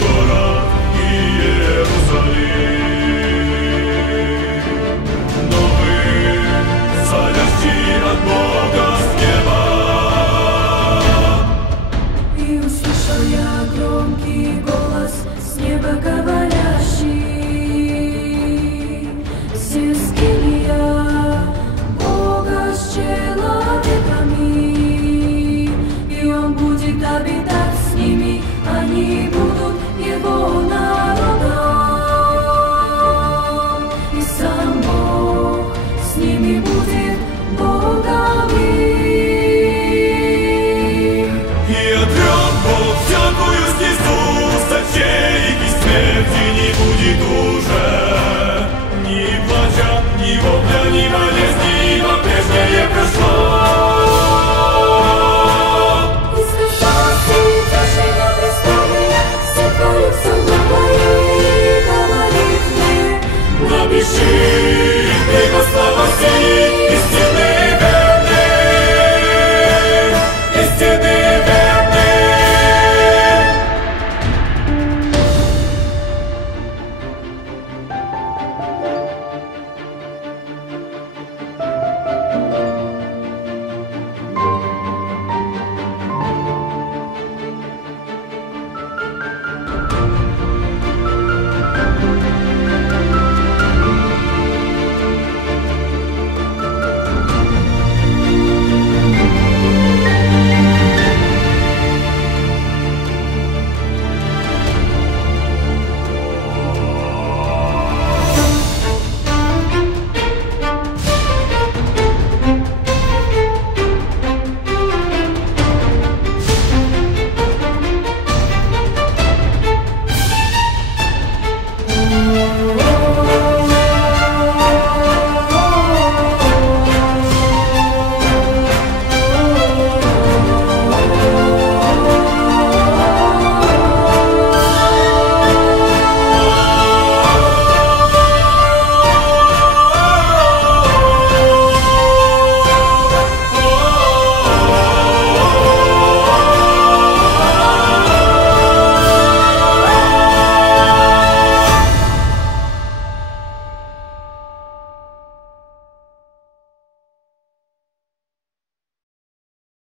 город Иерусалим. Новый царь от Бога с неба. И услышал я громкий голос с неба говорящий: все скиния Бога с человеками, и Он будет обитать с ними, они будут Его народом, и сам Бог с ними будет Богом их. И отрек Бог всякую снизу, сочей и смерти не будет